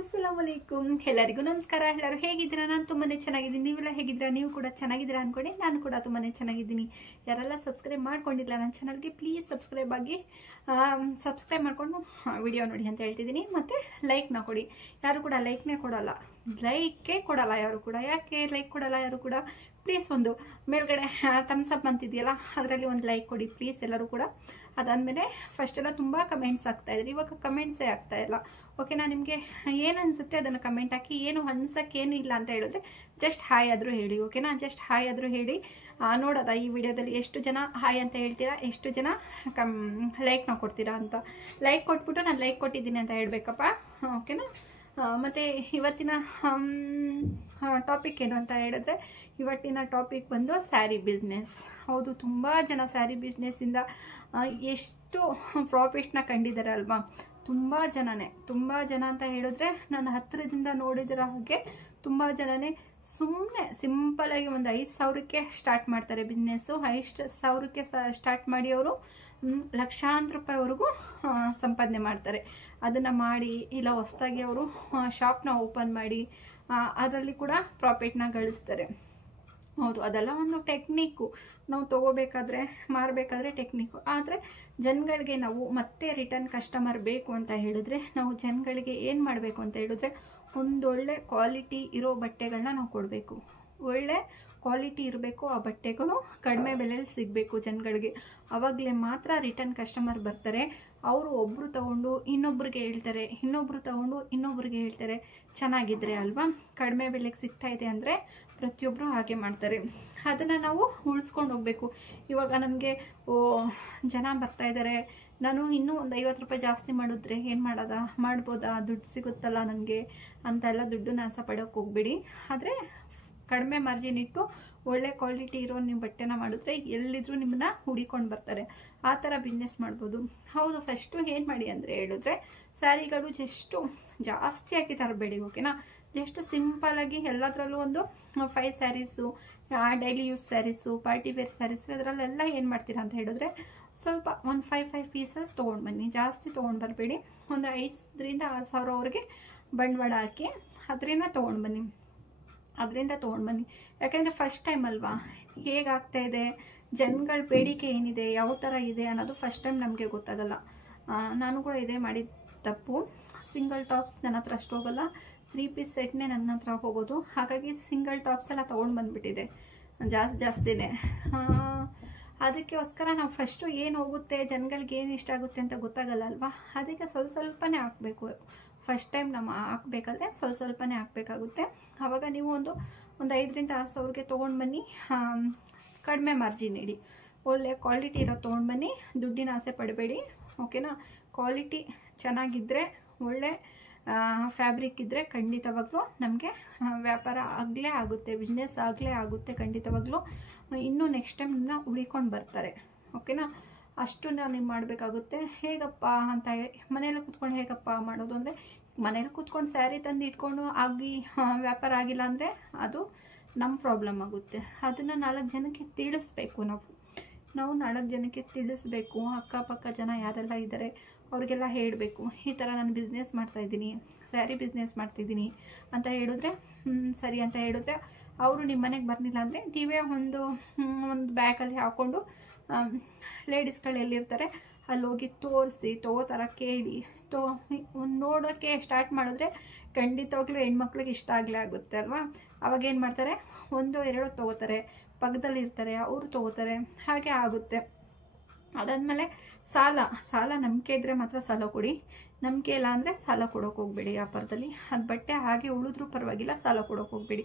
ಅಸ್ಸಲಾಮು ಅಲೈಕುಂ ಎಲ್ಲರಿಗೂ ನಮಸ್ಕಾರ. ಎಲ್ಲರೂ ಹೇಗಿದ್ದೀರಾ? ನಾನು ತುಂಬಾನೇ ಚೆನ್ನಾಗಿದ್ದೀನಿ. ನೀವೆಲ್ಲ ಹೇಗಿದ್ದೀರಾ? ನೀವು ಕೂಡ ಚೆನ್ನಾಗಿದ್ದೀರಾ ಅನ್ಕೊಂಡೆ. ನಾನು ಕೂಡ ತುಂಬಾನೇ ಚೆನ್ನಾಗಿದ್ದೀನಿ. ಯಾರೆಲ್ಲ ಸಬ್ಸ್ಕ್ರೈಬ್ ಮಾಡ್ಕೊಂಡಿಲ್ಲ ನನ್ನ ಚಾನಲ್ಗೆ ಪ್ಲೀಸ್ ಸಬ್ಸ್ಕ್ರೈಬ್ ಆಗಿ ಸಬ್ಸ್ಕ್ರೈಬ್ ಮಾಡ್ಕೊಂಡು ವಿಡಿಯೋ ನೋಡಿ ಅಂತ ಹೇಳ್ತಿದ್ದೀನಿ. ಮತ್ತು ಲೈಕ್ನ ಕೊಡಿ. ಯಾರು ಕೂಡ ಲೈಕ್ನೇ ಕೊಡಲ್ಲ, ಲೈಕೇ ಕೊಡಲ್ಲ ಯಾರು ಕೂಡ. ಯಾಕೆ ಲೈಕ್ ಕೊಡಲ್ಲ ಯಾರು ಕೂಡ? ಪ್ಲೀಸ್ ಒಂದು ಮೇಲ್ಗಡೆ ಥಮ್ಸ್ ಅಪ್ ಅಂತಿದೆಯಲ್ಲ, ಅದರಲ್ಲಿ ಒಂದು ಲೈಕ್ ಕೊಡಿ ಪ್ಲೀಸ್ ಎಲ್ಲರೂ ಕೂಡ. ಅದಾದಮೇಲೆ ಫಸ್ಟೆಲ್ಲ ತುಂಬ ಕಮೆಂಟ್ಸ್ ಆಗ್ತಾಯಿದ್ರಿ, ಇವಾಗ ಕಮೆಂಟ್ಸೇ ಆಗ್ತಾಯಿಲ್ಲ. ಓಕೆನಾ? ನಿಮಗೆ ಏನು ಅನಿಸುತ್ತೆ ಅದನ್ನು ಕಮೆಂಟ್ ಹಾಕಿ. ಏನು ಅನ್ಸೋಕ್ಕೇನು ಇಲ್ಲ ಅಂತ ಹೇಳಿದ್ರೆ ಜಸ್ಟ್ ಹಾಯ್ ಆದರೂ ಹೇಳಿ. ಓಕೆನಾ? ಜಸ್ಟ್ ಹಾಯ್ ಆದರೂ ಹೇಳಿ. ನೋಡೋದಾ ಈ ವಿಡಿಯೋದಲ್ಲಿ ಎಷ್ಟು ಜನ ಹಾಯ್ ಅಂತ ಹೇಳ್ತೀರಾ, ಎಷ್ಟು ಜನ ಲೈಕ್ನ ಕೊಡ್ತೀರಾ ಅಂತ. ಲೈಕ್ ಕೊಟ್ಬಿಟ್ಟು ನಾನು ಲೈಕ್ ಕೊಟ್ಟಿದ್ದೀನಿ ಅಂತ ಹೇಳಬೇಕಪ್ಪ. ಓಕೆನಾ? ಮತ್ತು ಇವತ್ತಿನ ಟಾಪಿಕ್ ಏನು ಅಂತ ಹೇಳಿದ್ರೆ, ಇವತ್ತಿನ ಟಾಪಿಕ್ ಬಂದು ಸ್ಯಾರಿ ಬಿಸ್ನೆಸ್. ಹೌದು, ತುಂಬ ಜನ ಸ್ಯಾರಿ ಬಿಸ್ನೆಸ್ಸಿಂದ ಎಷ್ಟು ಪ್ರಾಫಿಟ್ನ ಕಂಡಿದ್ದಾರೆ ಅಲ್ವಾ? ತುಂಬ ಜನ ಅಂತ ಹೇಳಿದ್ರೆ ನಾನು ಹತ್ತಿರದಿಂದ ನೋಡಿದಿರೋ ಹಾಗೆ ತುಂಬ ಜನನೇ ಸುಮ್ಮನೆ ಸಿಂಪಲಾಗಿ ಒಂದು 5,000ಕ್ಕೆ ಸ್ಟಾರ್ಟ್ ಮಾಡ್ತಾರೆ ಬಿಸ್ನೆಸ್ಸು. 5,000ಕ್ಕೆ ಸ್ಟಾರ್ಟ್ ಮಾಡಿ ಅವರು ಲಕ್ಷಾಂತರ ರೂಪಾಯಿವರೆಗೂ ಸಂಪಾದನೆ ಮಾಡ್ತಾರೆ. ಅದನ್ನು ಮಾಡಿ ಇಲ್ಲ ಹೊಸದಾಗಿ ಅವರು ಶಾಪ್ನ ಓಪನ್ ಮಾಡಿ ಅದರಲ್ಲಿ ಕೂಡ ಪ್ರಾಫಿಟ್ನ ಗಳಿಸ್ತಾರೆ. ಹೌದು, ಅದೆಲ್ಲ ಒಂದು ಟೆಕ್ನಿಕ್ಕು. ನಾವು ತೊಗೋಬೇಕಾದ್ರೆ ಮಾರಬೇಕಾದ್ರೆ ಟೆಕ್ನಿಕ್ಕು. ಆದರೆ ಜನಗಳಿಗೆ ನಾವು ಮತ್ತೆ ರಿಟರ್ನ್ ಕಸ್ಟಮರ್ ಬೇಕು ಅಂತ ಹೇಳಿದ್ರೆ ನಾವು ಜನಗಳಿಗೆ ಏನು ಮಾಡಬೇಕು ಅಂತ ಹೇಳಿದ್ರೆ, ಒಂದೊಳ್ಳೆ ಕ್ವಾಲಿಟಿ ಇರೋ ಬಟ್ಟೆಗಳನ್ನ ನಾವು ಕೊಡಬೇಕು. ಒಳ್ಳೆ ಕ್ವಾಲಿಟಿ ಇರಬೇಕು, ಆ ಬಟ್ಟೆಗಳು ಕಡಿಮೆ ಬೆಲೆಯಲ್ಲಿ ಸಿಗಬೇಕು ಜನಗಳಿಗೆ. ಆವಾಗಲೇ ಮಾತ್ರ ರಿಟರ್ನ್ ಕಸ್ಟಮರ್ ಬರ್ತಾರೆ. ಅವರು ಒಬ್ಬರು ತಗೊಂಡು ಇನ್ನೊಬ್ರಿಗೆ ಹೇಳ್ತಾರೆ, ಇನ್ನೊಬ್ರು ತಗೊಂಡು ಇನ್ನೊಬ್ರಿಗೆ ಹೇಳ್ತಾರೆ ಚೆನ್ನಾಗಿದ್ರೆ ಅಲ್ವಾ, ಕಡಿಮೆ ಬೆಲೆಗೆ ಸಿಗ್ತಾ ಇದೆ ಅಂದರೆ ಪ್ರತಿಯೊಬ್ಬರು ಹಾಗೆ ಮಾಡ್ತಾರೆ. ಅದನ್ನು ನಾವು ಉಳಿಸ್ಕೊಂಡು ಹೋಗಬೇಕು. ಇವಾಗ ನನಗೆ ಜನ ಬರ್ತಾ ಇದ್ದಾರೆ, ನಾನು ಇನ್ನೂ ಒಂದು 50 ರೂಪಾಯಿ ಜಾಸ್ತಿ ಮಾಡಿದ್ರೆ ಏನು ಮಾಡ್ಬೋದಾ, ದುಡ್ಡು ಸಿಗುತ್ತಲ್ಲ ನನಗೆ ಅಂತೆಲ್ಲ ದುಡ್ಡನ್ನ ಆಸೆ ಪಡೋಕ್ಕೆ ಹೋಗ್ಬಿಡಿ. ಆದರೆ ಕಡಿಮೆ ಮಾರ್ಜಿನ್ ಇಟ್ಟು ಒಳ್ಳೆ ಕ್ವಾಲಿಟಿ ಇರೋ ನೀವು ಬಟ್ಟೆನ ಮಾಡಿದ್ರೆ ಎಲ್ಲಿದ್ರೂ ನಿಮ್ಮನ್ನ ಹುಡಿಕೊಂಡು ಬರ್ತಾರೆ. ಆ ಥರ ಬಿಸ್ನೆಸ್ ಮಾಡ್ಬೋದು. ಹೌದು, ಫಸ್ಟು ಏನು ಮಾಡಿ ಅಂದರೆ ಹೇಳಿದ್ರೆ, ಸ್ಯಾರಿಗಳು ಜಾಸ್ತಿ ಹಾಕಿ ತರಬೇಡಿ. ಓಕೆನಾ? ಜಸ್ಟು ಸಿಂಪಲಾಗಿ ಎಲ್ಲದರಲ್ಲೂ ಒಂದು 5 saris, daily use saris, party wear saris, ಇದರಲ್ಲೆಲ್ಲ ಏನು ಮಾಡ್ತೀರಾ ಅಂತ ಹೇಳಿದ್ರೆ ಸ್ವಲ್ಪ ಒಂದು 5 ಪೀಸಸ್ ತೊಗೊಂಡು ಬನ್ನಿ. ಜಾಸ್ತಿ ತೊಗೊಂಡು ಬರಬೇಡಿ. ಒಂದು 5,000ರಿಂದ 6,000ವರೆಗೆ ಬಂಡವಾಳ ಹಾಕಿ ಅದರಿಂದ ತೊಗೊಂಡು ಬನ್ನಿ. ಯಾಕೆಂದರೆ ಫಸ್ಟ್ ಟೈಮ್ ಅಲ್ವಾ, ಹೇಗಾಗ್ತಾ ಇದೆ, ಜನಗಳ ಬೇಡಿಕೆ ಏನಿದೆ, ಯಾವ ಥರ ಇದೆ ಅನ್ನೋದು ಫಸ್ಟ್ ಟೈಮ್ ನಮಗೆ ಗೊತ್ತಾಗಲ್ಲ. ನಾನು ಕೂಡ ಇದೇ ಮಾಡಿದ ತಪ್ಪು. ಸಿಂಗಲ್ ಟಾಪ್ಸ್ ನನ್ನ ಹತ್ರ ಅಷ್ಟು ಹೋಗಲ್ಲ, 3 ಪೀಸ್ ಸೆಟ್ನೇ ನನ್ನ ಹತ್ರ ಹೋಗೋದು. ಹಾಗಾಗಿ ಸಿಂಗಲ್ ಟಾಪ್ಸ್ ಎಲ್ಲ ತೊಗೊಂಡು ಬಂದುಬಿಟ್ಟಿದೆ, ಜಾಸ್ತಿನೇ. ಅದಕ್ಕೋಸ್ಕರ ನಾವು ಫಸ್ಟು ಏನು ಹೋಗುತ್ತೆ, ಜನಗಳಿಗೆ ಏನು ಇಷ್ಟ ಆಗುತ್ತೆ ಅಂತ ಗೊತ್ತಾಗಲ್ಲ ಅಲ್ವಾ. ಅದಕ್ಕೆ ಸ್ವಲ್ಪನೇ ಹಾಕಬೇಕು. ಫಸ್ಟ್ ಟೈಮ್ ನಮ್ಮ ಹಾಕಬೇಕಾದ್ರೆ ಸ್ವಲ್ಪನೇ ಹಾಕಬೇಕಾಗುತ್ತೆ. ಆವಾಗ ನೀವು ಒಂದು 5,000ರಿಂದ 6,000ಗೆ ತೊಗೊಂಡು ಬನ್ನಿ. ಕಡಿಮೆ ಮಾರ್ಜಿನ್ ಇಡಿ, ಒಳ್ಳೆ ಕ್ವಾಲಿಟಿ ಇರೋ ತೊಗೊಂಡು ಬನ್ನಿ. ದುಡ್ಡಿನ ಆಸೆ ಪಡಬೇಡಿ. ಓಕೆನಾ? ಕ್ವಾಲಿಟಿ ಚೆನ್ನಾಗಿದ್ದರೆ, ಒಳ್ಳೆ ಫ್ಯಾಬ್ರಿಕ್ ಇದ್ದರೆ ಖಂಡಿತವಾಗ್ಲೂ ನಮಗೆ ವ್ಯಾಪಾರ ಆಗಲೇ ಆಗುತ್ತೆ, ಬಿಸ್ನೆಸ್ ಆಗಲೇ ಆಗುತ್ತೆ ಖಂಡಿತವಾಗ್ಲೂ. ಇನ್ನೂ ನೆಕ್ಸ್ಟ್ ಟೈಮ್ ನಿಮ್ಮನ್ನ ಉಳಿಕೊಂಡು ಬರ್ತಾರೆ. ಓಕೆನಾ? ಅಷ್ಟು ನೀವು ಮಾಡಬೇಕಾಗುತ್ತೆ. ಹೇಗಪ್ಪ ಅಂತ ಮನೇಲಿ ಕೂತ್ಕೊಂಡು ಹೇಗಪ್ಪ ಮಾಡೋದು ಅಂದರೆ, ಮನೇಲಿ ಕೂತ್ಕೊಂಡು ಸ್ಯಾರಿ ತಂದು ಇಟ್ಕೊಂಡು ವ್ಯಾಪಾರ ಆಗಿಲ್ಲ ಅಂದರೆ ಅದು ನಮ್ಮ ಪ್ರಾಬ್ಲಮ್ ಆಗುತ್ತೆ. ಅದನ್ನು 4 ಜನಕ್ಕೆ ತಿಳಿಸ್ಬೇಕು. ನಾವು 4 ಜನಕ್ಕೆ ತಿಳಿಸ್ಬೇಕು. ಅಕ್ಕಪಕ್ಕ ಜನ ಯಾರೆಲ್ಲ ಇದ್ದಾರೆ ಅವ್ರಿಗೆಲ್ಲ ಹೇಳಬೇಕು, ಈ ಥರ ನಾನು ಬಿಸ್ನೆಸ್ ಮಾಡ್ತಾಯಿದ್ದೀನಿ, ಸ್ಯಾರಿ ಬಿಸ್ನೆಸ್ ಮಾಡ್ತಿದ್ದೀನಿ ಅಂತ ಹೇಳಿದ್ರೆ ಸರಿ ಅಂತ ಹೇಳಿದ್ರೆ ಅವರು ನಿಮ್ಮ ಮನೆಗೆ ಬರಲಿಲ್ಲ ಅಂದರೆ ನೀವೇ ಒಂದು ಬ್ಯಾಗಲ್ಲಿ ಹಾಕ್ಕೊಂಡು ಲೇಡೀಸ್ಗಳು ಎಲ್ಲಿರ್ತಾರೆ ಅಲ್ಲಿ ಹೋಗಿ ತೋರಿಸಿ, ತಗೋತಾರ ಕೇಳಿ ನೋಡೋಕ್ಕೆ ಸ್ಟಾರ್ಟ್ ಮಾಡಿದ್ರೆ ಖಂಡಿತವಾಗ್ಲೂ ಹೆಣ್ಮಕ್ಳಿಗೆ ಇಷ್ಟ ಆಗಲೇ ಆಗುತ್ತೆ ಅಲ್ವಾ. ಅವಾಗ ಏನು ಮಾಡ್ತಾರೆ, 1-2 ತೊಗೋತಾರೆ, ಪಕ್ಕದಲ್ಲಿ ಇರ್ತಾರೆ ಅವರು ತೊಗೋತಾರೆ, ಹಾಗೆ ಆಗುತ್ತೆ. ಅದಾದಮೇಲೆ ಸಾಲ ನಂಬಿಕೆ ಇದ್ದರೆ ಮಾತ್ರ ಸಾಲ ಕೊಡಿ. ನಂಬಿಕೆ ಇಲ್ಲ ಅಂದರೆ ಸಾಲ ಕೊಡೋಕೆ ಹೋಗ್ಬೇಡಿ ವ್ಯಾಪಾರದಲ್ಲಿ. ಅದು ಬಟ್ಟೆ ಹಾಗೆ ಉಳಿದ್ರೂ ಪರವಾಗಿಲ್ಲ, ಸಾಲ ಕೊಡೋಕೆ ಹೋಗ್ಬೇಡಿ.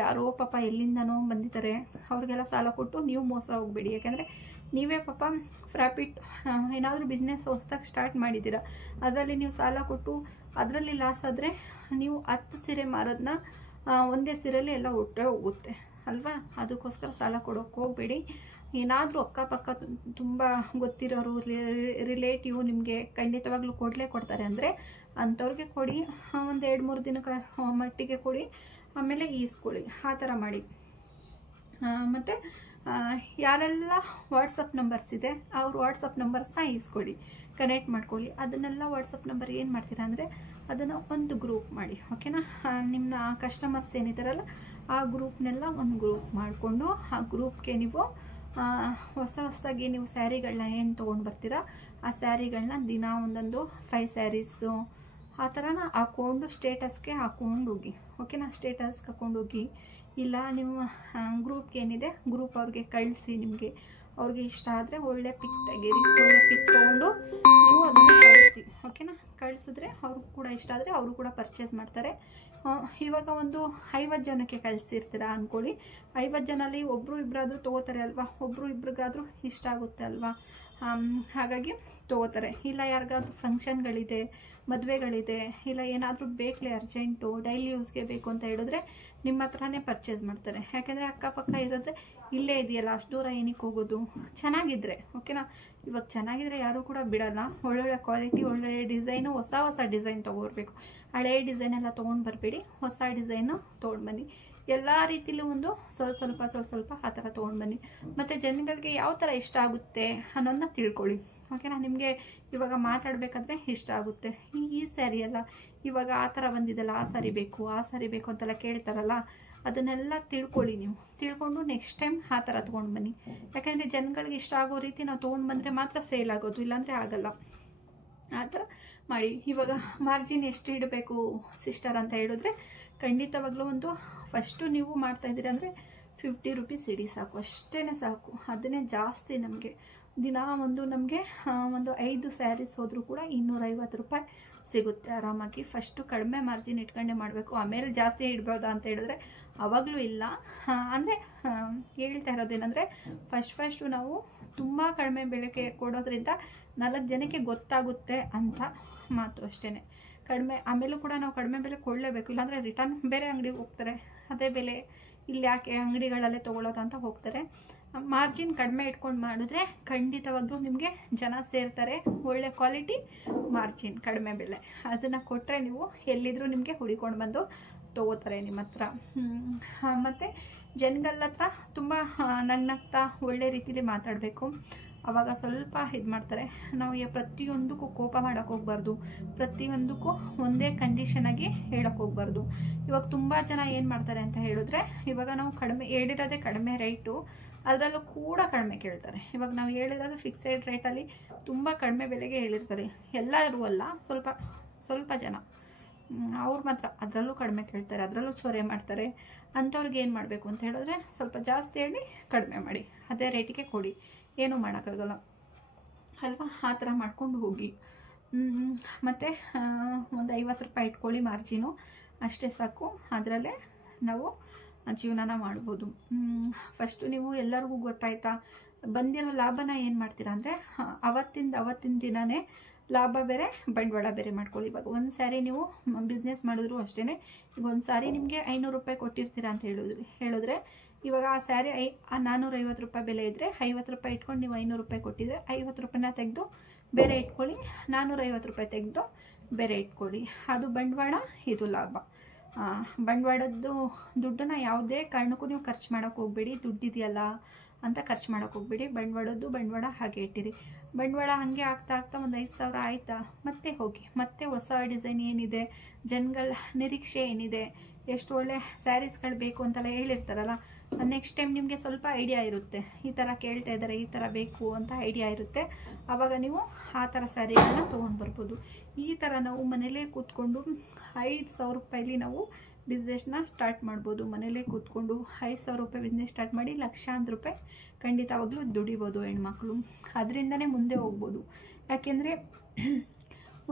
ಯಾರೋ ಪಾಪ ಎಲ್ಲಿಂದನೋ ಬಂದಿದ್ದಾರೆ, ಅವ್ರಿಗೆಲ್ಲ ಸಾಲ ಕೊಟ್ಟು ನೀವು ಮೋಸ ಹೋಗ್ಬೇಡಿ. ಯಾಕೆಂದರೆ ನೀವೇ ಪಾಪ ಪ್ರಾಫಿಟ್ ಏನಾದರೂ ಬಿಸ್ನೆಸ್ ಹೊಸ್ದಾಗಿ ಸ್ಟಾರ್ಟ್ ಮಾಡಿದ್ದೀರಾ, ಅದರಲ್ಲಿ ನೀವು ಸಾಲ ಕೊಟ್ಟು ಅದರಲ್ಲಿ ಲಾಸ್ ಆದರೆ ನೀವು 10 ಸೀರೆ ಮಾರೋದನ್ನ ಒಂದೇ ಸೀರೆಯಲ್ಲಿ ಎಲ್ಲ ಹೊಟ್ಟೆ ಹೋಗುತ್ತೆ ಅಲ್ವಾ. ಅದಕ್ಕೋಸ್ಕರ ಸಾಲ ಕೊಡೋಕೆ ಹೋಗಬೇಡಿ. ಏನಾದರೂ ಅಕ್ಕಪಕ್ಕ ತುಂಬ ಗೊತ್ತಿರೋರು ರಿಲೇಟಿವ್ ನಿಮಗೆ ಖಂಡಿತವಾಗ್ಲೂ ಕೊಡ್ತಾರೆ ಅಂದರೆ ಅಂಥವ್ರಿಗೆ ಕೊಡಿ. ಒಂದು 2-3 ದಿನಕ್ಕೆ ಮಟ್ಟಿಗೆ ಕೊಡಿ, ಆಮೇಲೆ ಈಸ್ಕೊಳ್ಳಿ. ಆ ಥರ ಮಾಡಿ. ಮತ್ತು ಯಾರೆಲ್ಲ ವಾಟ್ಸಪ್ ನಂಬರ್ಸ್ ಇದೆ ಅವ್ರ ವಾಟ್ಸಪ್ ನಂಬರ್ಸ್ನ ಈಸ್ಕೊಳ್ಳಿ, ಕನೆಕ್ಟ್ ಮಾಡ್ಕೊಳ್ಳಿ. ಅದನ್ನೆಲ್ಲ ವಾಟ್ಸಪ್ ನಂಬರ್ ಏನು ಮಾಡ್ತೀರಾ ಅಂದರೆ ಅದನ್ನು ಒಂದು ಗ್ರೂಪ್ ಮಾಡಿ, ಓಕೆನಾ. ನಿಮ್ಮ ಕಸ್ಟಮರ್ಸ್ ಏನಿದ್ದಾರಲ್ಲ ಆ ಗ್ರೂಪ್ನೆಲ್ಲ ಒಂದು ಗ್ರೂಪ್ ಮಾಡಿಕೊಂಡು ಆ ಗ್ರೂಪ್ಗೆ ನೀವು ಹೊಸದಾಗಿ ನೀವು ಸ್ಯಾರಿಗಳನ್ನ ಏನು ತೊಗೊಂಡು ಬರ್ತೀರಾ ಆ ಸ್ಯಾರಿಗಳನ್ನ ದಿನ ಒಂದೊಂದು 5 ಸ್ಯಾರೀಸು ಆ ಥರನ ಹಾಕ್ಕೊಂಡು ಸ್ಟೇಟಸ್ಗೆ ಹಾಕ್ಕೊಂಡು ಹೋಗಿ, ಓಕೆನಾ. ಸ್ಟೇಟಸ್ಗೆ ಹಾಕ್ಕೊಂಡು ಹೋಗಿ, ಇಲ್ಲ ನಿಮ್ಮ ಗ್ರೂಪ್ಗೆ ಏನಿದೆ ಗ್ರೂಪ್ ಅವ್ರಿಗೆ ಕಳಿಸಿ. ನಿಮಗೆ ಅವ್ರಿಗೆ ಇಷ್ಟ ಆದರೆ ಒಳ್ಳೆ ಪಿಕ್ ತೆಗೀರಿ, ಒಳ್ಳೆ ಪಿಕ್ ತೊಗೊಂಡು ನೀವು ಅದನ್ನು ಕಳಿಸಿ, ಓಕೆನಾ. ಕಳಿಸಿದ್ರೆ ಅವ್ರಿಗೂ ಕೂಡ ಇಷ್ಟ ಆದರೆ ಅವರು ಕೂಡ ಪರ್ಚೇಸ್ ಮಾಡ್ತಾರೆ. ಇವಾಗ ಒಂದು 50 ಜನಕ್ಕೆ ಕಳಿಸಿರ್ತೀರ ಅಂದ್ಕೊಳ್ಳಿ, 50 ಜನಲ್ಲಿ ಒಬ್ಬರು ಇಬ್ಬರಾದರೂ ತೊಗೋತಾರೆ ಅಲ್ವಾ, ಒಬ್ಬರು ಇಬ್ರಿಗಾದರೂ ಇಷ್ಟ ಆಗುತ್ತೆ ಅಲ್ವಾ. ಹಾಗಾಗಿ ತೊಗೋತಾರೆ. ಇಲ್ಲ ಯಾರಿಗಾದ್ರೂ ಫಂಕ್ಷನ್ಗಳಿದೆ, ಮದುವೆಗಳಿದೆ, ಇಲ್ಲ ಏನಾದರೂ ಬೇಕೇ ಅರ್ಜೆಂಟು ಡೈಲಿ ಯೂಸ್ಗೆ ಬೇಕು ಅಂತ ಹೇಳಿದ್ರೆ ನಿಮ್ಮ ಹತ್ರನೇ ಪರ್ಚೇಸ್ ಮಾಡ್ತಾರೆ. ಯಾಕೆಂದರೆ ಅಕ್ಕಪಕ್ಕ ಇರೋದ್ರೆ ಇಲ್ಲೇ ಇದೆಯಲ್ಲ, ಅಷ್ಟು ದೂರ ಏನಕ್ಕೆ ಹೋಗೋದು. ಚೆನ್ನಾಗಿದ್ದರೆ ಓಕೆನಾ. ಇವಾಗ ಚೆನ್ನಾಗಿದ್ರೆ ಯಾರೂ ಕೂಡ ಬಿಡಲ್ಲ. ಒಳ್ಳೊಳ್ಳೆ ಕ್ವಾಲಿಟಿ, ಒಳ್ಳೊಳ್ಳೆ ಡಿಸೈನು, ಹೊಸ ಡಿಸೈನ್ ತೊಗೊಬರ್ಬೇಕು. ಹಳೆ ಡಿಸೈನ್ ಎಲ್ಲ ತೊಗೊಂಡು ಬರಬೇಡಿ, ಹೊಸ ಡಿಸೈನು ತೊಗೊಂಡು ಬನ್ನಿ. ಎಲ್ಲ ರೀತಿಲೂ ಒಂದು ಸ್ವಲ್ಪ ಆ ಥರ ತೊಗೊಂಡು ಬನ್ನಿ. ಮತ್ತು ಜನಗಳಿಗೆ ಯಾವ ಥರ ಇಷ್ಟ ಆಗುತ್ತೆ ಅನ್ನೋದನ್ನ ತಿಳ್ಕೊಳ್ಳಿ, ಓಕೆನಾ. ನಿಮಗೆ ಇವಾಗ ಮಾತಾಡಬೇಕಾದ್ರೆ ಇಷ್ಟ ಆಗುತ್ತೆ. ಈ ಸ್ಯಾರಿ ಅಲ್ಲ, ಇವಾಗ ಆ ಥರ ಬಂದಿದ್ದಲ್ಲ, ಆ ಸ್ಯಾರಿ ಬೇಕು ಅಂತೆಲ್ಲ ಕೇಳ್ತಾರಲ್ಲ, ಅದನ್ನೆಲ್ಲ ತಿಳ್ಕೊಳ್ಳಿ. ನೀವು ತಿಳ್ಕೊಂಡು ನೆಕ್ಸ್ಟ್ ಟೈಮ್ ಆ ಥರ ತೊಗೊಂಡು ಬನ್ನಿ. ಯಾಕೆಂದರೆ ಜನಗಳಿಗೆ ಇಷ್ಟ ಆಗೋ ರೀತಿ ನಾವು ತೊಗೊಂಡು ಬಂದರೆ ಮಾತ್ರ ಸೇಲ್ ಆಗೋದು, ಇಲ್ಲಾಂದರೆ ಆಗಲ್ಲ. ಆ ಥರ ಮಾಡಿ. ಇವಾಗ ಮಾರ್ಜಿನ್ ಎಷ್ಟು ಇಡಬೇಕು ಸಿಸ್ಟರ್ ಅಂತ ಹೇಳಿದ್ರೆ, ಖಂಡಿತವಾಗ್ಲೂ ಒಂದು ಫಸ್ಟು ನೀವು ಮಾಡ್ತಾಯಿದ್ದೀರಿ ಅಂದರೆ 50 ರೂಪೀಸ್ ಇಡಿ ಸಾಕು, ಅಷ್ಟೇ ಸಾಕು. ಅದನ್ನೇ ಜಾಸ್ತಿ ನಮಗೆ ದಿನ ನಮಗೆ ಒಂದು 5 ಸ್ಯಾರೀಸ್ ಹೋದರೂ ಕೂಡ 250 ರೂಪಾಯಿ ಸಿಗುತ್ತೆ ಆರಾಮಾಗಿ. ಫಸ್ಟು ಕಡಿಮೆ ಮಾರ್ಜಿನ್ ಇಟ್ಕೊಂಡೇ ಮಾಡಬೇಕು. ಆಮೇಲೆ ಜಾಸ್ತಿ ಇಡ್ಬೋದಾ ಅಂತ ಹೇಳಿದ್ರೆ ಆವಾಗಲೂ ಇಲ್ಲ. ಅಂದರೆ ಹೇಳ್ತಾ ಇರೋದೇನೆಂದರೆ ಫಸ್ಟು ನಾವು ತುಂಬ ಕಡಿಮೆ ಬೆಲೆಗೆ ಕೊಡೋದ್ರಿಂದ 4 ಜನಕ್ಕೆ ಗೊತ್ತಾಗುತ್ತೆ ಅಂತ ಮಾತು ಅಷ್ಟೇ. ಕಡಿಮೆ ಆಮೇಲೂ ಕೂಡ ನಾವು ಕಡಿಮೆ ಬೆಲೆ ಕೊಡಲೇಬೇಕು, ಇಲ್ಲಾಂದರೆ ರಿಟರ್ನ್ ಬೇರೆ ಅಂಗಡಿಗೆ ಹೋಗ್ತಾರೆ. ಅದೇ ಬೆಲೆ ಇಲ್ಲಿ ಯಾಕೆ ಅಂಗಡಿಗಳಲ್ಲೇ ತೊಗೊಳ್ಳೋದು ಅಂತ ಹೋಗ್ತಾರೆ. ಮಾರ್ಜಿನ್ ಕಡಿಮೆ ಇಟ್ಕೊಂಡು ಮಾಡಿದ್ರೆ ಖಂಡಿತವಾಗ್ಲೂ ನಿಮಗೆ ಜನ ಸೇರ್ತಾರೆ. ಒಳ್ಳೆ ಕ್ವಾಲಿಟಿ, ಮಾರ್ಜಿನ್ ಕಡಿಮೆ ಬೆಲೆ, ಅದನ್ನು ಕೊಟ್ಟರೆ ನೀವು ಎಲ್ಲಿದ್ದರೂ ನಿಮಗೆ ಹುಡಿಕೊಂಡು ಬಂದು ತೊಗೋತಾರೆ ನಿಮ್ಮ ಹತ್ರ. ಮತ್ತು ಜನಗಳ ಹತ್ರ ತುಂಬ ನಗ್ನಗ್ತಾ ಒಳ್ಳೆ ರೀತಿಲಿ ಮಾತಾಡಬೇಕು. ಆವಾಗ ಸ್ವಲ್ಪ ಇದು ಮಾಡ್ತಾರೆ. ನಾವು ಪ್ರತಿಯೊಂದಕ್ಕೂ ಕೋಪ ಮಾಡೋಕ್ಕೆ ಹೋಗ್ಬಾರ್ದು, ಪ್ರತಿಯೊಂದಕ್ಕೂ ಒಂದೇ ಕಂಡೀಷನಾಗಿ ಹೇಳೋಕ್ಕೆ ಹೋಗ್ಬಾರ್ದು. ಇವಾಗ ತುಂಬ ಜನ ಏನು ಮಾಡ್ತಾರೆ ಅಂತ ಹೇಳಿದ್ರೆ, ಇವಾಗ ನಾವು ಕಡಿಮೆ ಹೇಳಿರೋದೇ ಕಡಿಮೆ ರೇಟು, ಅದರಲ್ಲೂ ಕೂಡ ಕಡಿಮೆ ಕೇಳ್ತಾರೆ. ಇವಾಗ ನಾವು ಹೇಳಿರೋದು ಫಿಕ್ಸೆಡ್ ರೇಟಲ್ಲಿ ತುಂಬ ಕಡಿಮೆ ಬೆಲೆಗೆ ಹೇಳಿರ್ತಾರೆ. ಎಲ್ಲರೂ ಅಲ್ಲ, ಸ್ವಲ್ಪ ಜನ ಅವ್ರು ಮಾತ್ರ ಅದರಲ್ಲೂ ಕಡಿಮೆ ಕೇಳ್ತಾರೆ, ಅದರಲ್ಲೂ ಚೊರೆ ಮಾಡ್ತಾರೆ. ಅಂಥವ್ರಿಗೆ ಏನು ಮಾಡಬೇಕು ಅಂತ ಹೇಳಿದ್ರೆ, ಸ್ವಲ್ಪ ಜಾಸ್ತಿ ಹೇಳಿ ಕಡಿಮೆ ಮಾಡಿ, ಅದೇ ರೇಟಿಗೆ ಕೊಡಿ, ಏನೂ ಮಾಡೋಕ್ಕಾಗಲ್ಲ ಅಲ್ವಾ. ಆ ಥರ ಮಾಡ್ಕೊಂಡು ಹೋಗಿ. ಮತ್ತು ಒಂದು 50 ರೂಪಾಯಿ ಇಟ್ಕೊಳ್ಳಿ ಮಾರ್ಜಿನು, ಅಷ್ಟೇ ಸಾಕು. ಅದರಲ್ಲೇ ನಾವು ಜೀವನನ ಮಾಡ್ಬೋದು. ಫಸ್ಟು ನೀವು ಎಲ್ಲರಿಗೂ ಗೊತ್ತಾಯ್ತಾ, ಬಂದಿರೋ ಲಾಭನ ಏನು ಮಾಡ್ತೀರಾ ಅಂದರೆ, ಅವತ್ತಿನ ದಿನವೇ ಲಾಭ ಬೇರೆ ಬಂಡವಾಳ ಬೇರೆ ಮಾಡ್ಕೊಳ್ಳಿ. ಇವಾಗ ಒಂದು ಸ್ಯಾರಿ ನೀವು ಬಿಸ್ನೆಸ್ ಮಾಡಿದ್ರು ಅಷ್ಟೇ. ಈಗ ಒಂದು ಸ್ಯಾರಿ ನಿಮಗೆ 500 ರೂಪಾಯಿ ಕೊಟ್ಟಿರ್ತೀರಾ ಅಂತ ಹೇಳಿದ್ರೆ ಇವಾಗ ಆ ಸ್ಯಾರಿ 450 ರೂಪಾಯಿ ಬೆಲೆ ಇದ್ದರೆ 50 ರೂಪಾಯಿ ಇಟ್ಕೊಂಡು ನೀವು 500 ರೂಪಾಯಿ ಕೊಟ್ಟಿದ್ರೆ 50 ರೂಪಾಯಿನ ತೆಗೆದು ಬೇರೆ ಇಟ್ಕೊಳ್ಳಿ, 450 ರೂಪಾಯಿ ತೆಗೆದು ಬೇರೆ ಇಟ್ಕೊಳ್ಳಿ. ಅದು ಬಂಡವಾಳ, ಇದು ಲಾಭ. ಬಂಡವಾಳದ್ದು ದುಡ್ಡನ್ನ ಯಾವುದೇ ಕಾರಣಕ್ಕೂ ನೀವು ಖರ್ಚು ಮಾಡೋಕ್ಕೆ ಹೋಗಬೇಡಿ. ದುಡ್ಡಿದೆಯಲ್ಲ ಅಂತ ಖರ್ಚು ಮಾಡೋಕ್ಕೆ ಹೋಗಬೇಡಿ. ಬಂಡವಾಳ ಹಾಗೆ ಇಟ್ಟಿರಿ. ಬಂಡವಾಳ ಹಾಗೆ ಆಗ್ತಾ ಒಂದು 5,000 ಆಯಿತಾ, ಮತ್ತೆ ಹೋಗಿ ಮತ್ತೆ ಹೊಸ ಡಿಸೈನ್ ಏನಿದೆ, ಜನಗಳ ನಿರೀಕ್ಷೆ ಏನಿದೆ, ಎಷ್ಟು ಒಳ್ಳೆ ಸ್ಯಾರೀಸ್ಗಳು ಬೇಕು ಅಂತೆಲ್ಲ ಹೇಳಿರ್ತಾರಲ್ಲ, ನೆಕ್ಸ್ಟ್ ಟೈಮ್ ನಿಮಗೆ ಸ್ವಲ್ಪ ಐಡಿಯಾ ಇರುತ್ತೆ. ಈ ಥರ ಕೇಳ್ತಾ ಇದ್ದಾರೆ, ಈ ಥರ ಬೇಕು ಅಂತ ಐಡಿಯಾ ಇರುತ್ತೆ. ಆವಾಗ ನೀವು ಆ ಥರ ಸ್ಯಾರಿಗಳನ್ನ ತೊಗೊಂಡು ಬರ್ಬೋದು. ಈ ಥರ ನಾವು ಮನೇಲೇ ಕೂತ್ಕೊಂಡು 5,000 ರೂಪಾಯಿಲಿ ನಾವು ಬಿಸ್ನೆಸ್ನ ಸ್ಟಾರ್ಟ್ ಮಾಡ್ಬೋದು. ಮನೇಲೇ ಕೂತ್ಕೊಂಡು 5,000 ರೂಪಾಯಿ ಬಿಸ್ನೆಸ್ ಸ್ಟಾರ್ಟ್ ಮಾಡಿ ಲಕ್ಷಾಂತರ ರೂಪಾಯಿ ಖಂಡಿತವಾಗ್ಲೂ ದುಡಿಬೋದು ಹೆಣ್ಮಕ್ಳು. ಅದರಿಂದನೇ ಮುಂದೆ ಹೋಗ್ಬೋದು. ಯಾಕೆಂದರೆ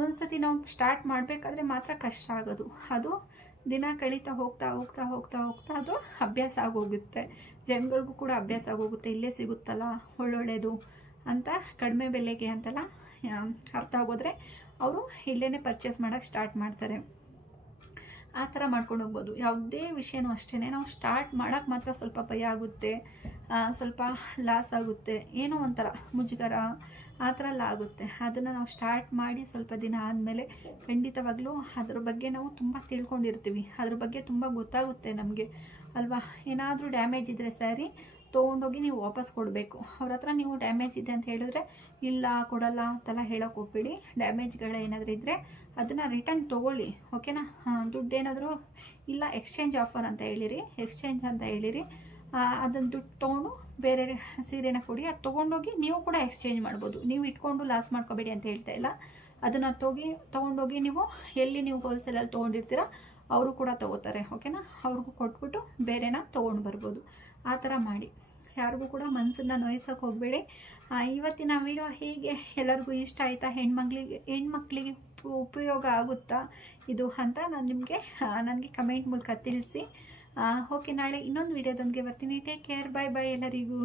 ಒಂದು ಸತಿ ನಾವು ಸ್ಟಾರ್ಟ್ ಮಾಡಬೇಕಾದ್ರೆ ಮಾತ್ರ ಕಷ್ಟ ಆಗೋದು. ಅದು ದಿನ ಕಳೀತಾ ಹೋಗ್ತಾ ಅದು ಅಭ್ಯಾಸ ಆಗೋಗುತ್ತೆ. ಜನಗಳಿಗೂ ಕೂಡ ಅಭ್ಯಾಸ ಆಗೋಗುತ್ತೆ. ಇಲ್ಲೇ ಸಿಗುತ್ತಲ್ಲ ಒಳ್ಳೊಳ್ಳೆಯದು ಅಂತ, ಕಡಿಮೆ ಬೆಲೆಗೆ ಅಂತೆಲ್ಲ ಅರ್ಥ ಆಗೋದ್ರೆ ಅವರು ಇಲ್ಲೇ ಪರ್ಚೇಸ್ ಮಾಡೋಕ್ಕೆ ಸ್ಟಾರ್ಟ್ ಮಾಡ್ತಾರೆ. ಆ ಥರ ಮಾಡ್ಕೊಂಡು ಹೋಗ್ಬೋದು. ಯಾವುದೇ ವಿಷಯನೂ ಅಷ್ಟೇ, ನಾವು ಸ್ಟಾರ್ಟ್ ಮಾಡೋಕ್ಕೆ ಮಾತ್ರ ಸ್ವಲ್ಪ ಭಯ ಆಗುತ್ತೆ, ಸ್ವಲ್ಪ ಲಾಸ್ ಆಗುತ್ತೆ, ಏನೋ ಒಂಥರ ಮುಜುಗರ ಆ ಥರ ಎಲ್ಲ ಆಗುತ್ತೆ. ಅದನ್ನು ನಾವು ಸ್ಟಾರ್ಟ್ ಮಾಡಿ ಸ್ವಲ್ಪ ದಿನ ಆದಮೇಲೆ ಖಂಡಿತವಾಗ್ಲೂ ಅದ್ರ ಬಗ್ಗೆ ನಾವು ತುಂಬ ತಿಳ್ಕೊಂಡಿರ್ತೀವಿ, ಅದ್ರ ಬಗ್ಗೆ ತುಂಬ ಗೊತ್ತಾಗುತ್ತೆ ನಮಗೆ ಅಲ್ವಾ. ಏನಾದರೂ ಡ್ಯಾಮೇಜ್ ಇದ್ದರೆ ಸ್ಯಾರಿ ತೊಗೊಂಡೋಗಿ ನೀವು ವಾಪಸ್ ಕೊಡಬೇಕು. ಅವ್ರ ಹತ್ರ ನೀವು ಡ್ಯಾಮೇಜ್ ಇದೆ ಅಂತ ಹೇಳಿದ್ರೆ ಇಲ್ಲ ಕೊಡಲ್ಲ ಅಂತೆಲ್ಲ ಹೇಳೋಕೆ ಹೋಗ್ಬೇಡಿ. ಡ್ಯಾಮೇಜ್ಗಳೇನಾದರೂ ಇದ್ದರೆ ಅದನ್ನು ರಿಟರ್ನ್ ತೊಗೊಳ್ಳಿ, ಓಕೆನಾ. ದುಡ್ಡು ಏನಾದರೂ ಇಲ್ಲ ಎಕ್ಸ್ಚೇಂಜ್ ಆಫರ್ ಅಂತ ಹೇಳಿರಿ, ಎಕ್ಸ್ಚೇಂಜ್ ಅಂತ ಹೇಳಿರಿ. ಅದನ್ನು ದುಡ್ಡು ತೊಗೊಂಡು ಬೇರೆ ಸೀರೆನ ಕೊಡಿ. ಅದು ತೊಗೊಂಡೋಗಿ ನೀವು ಕೂಡ ಎಕ್ಸ್ಚೇಂಜ್ ಮಾಡ್ಬೋದು. ನೀವು ಇಟ್ಕೊಂಡು ಲಾಸ್ ಮಾಡ್ಕೋಬೇಡಿ ಅಂತ ಹೇಳ್ತಾ ಇಲ್ಲ. ಅದನ್ನು ತೊಗೊಂಡೋಗಿ ನೀವು ಎಲ್ಲಿ ನೀವು ಹೋಲ್ಸೇಲಲ್ಲಿ ತೊಗೊಂಡಿರ್ತೀರ ಅವರು ಕೂಡ ತೊಗೋತಾರೆ, ಓಕೆನಾ. ಅವ್ರಿಗೂ ಕೊಟ್ಬಿಟ್ಟು ಬೇರೆನ ತೊಗೊಂಡು ಬರ್ಬೋದು. ಆ ಥರ ಮಾಡಿ, ಯಾರಿಗೂ ಕೂಡ ಮನಸ್ಸನ್ನು ನೋಯಿಸೋಕೆ ಹೋಗಬೇಡಿ. ಇವತ್ತಿನ ವಿಡಿಯೋ ಹೇಗೆ ಎಲ್ಲರಿಗೂ ಇಷ್ಟ ಆಯಿತಾ, ಹೆಣ್ಮಕ್ಳಿಗೆ ಉಪಯೋಗ ಆಗುತ್ತಾ ಇದು ಅಂತ ನನಗೆ ಕಮೆಂಟ್ ಮೂಲಕ ತಿಳಿಸಿ. ಓಕೆ, ನಾಳೆ ಇನ್ನೊಂದು ವಿಡಿಯೋದೊಂದಿಗೆ ಬರ್ತೀನಿ. ಟೇಕ್ ಕೇರ್, ಬಾಯ್ ಬಾಯ್ ಎಲ್ಲರಿಗೂ.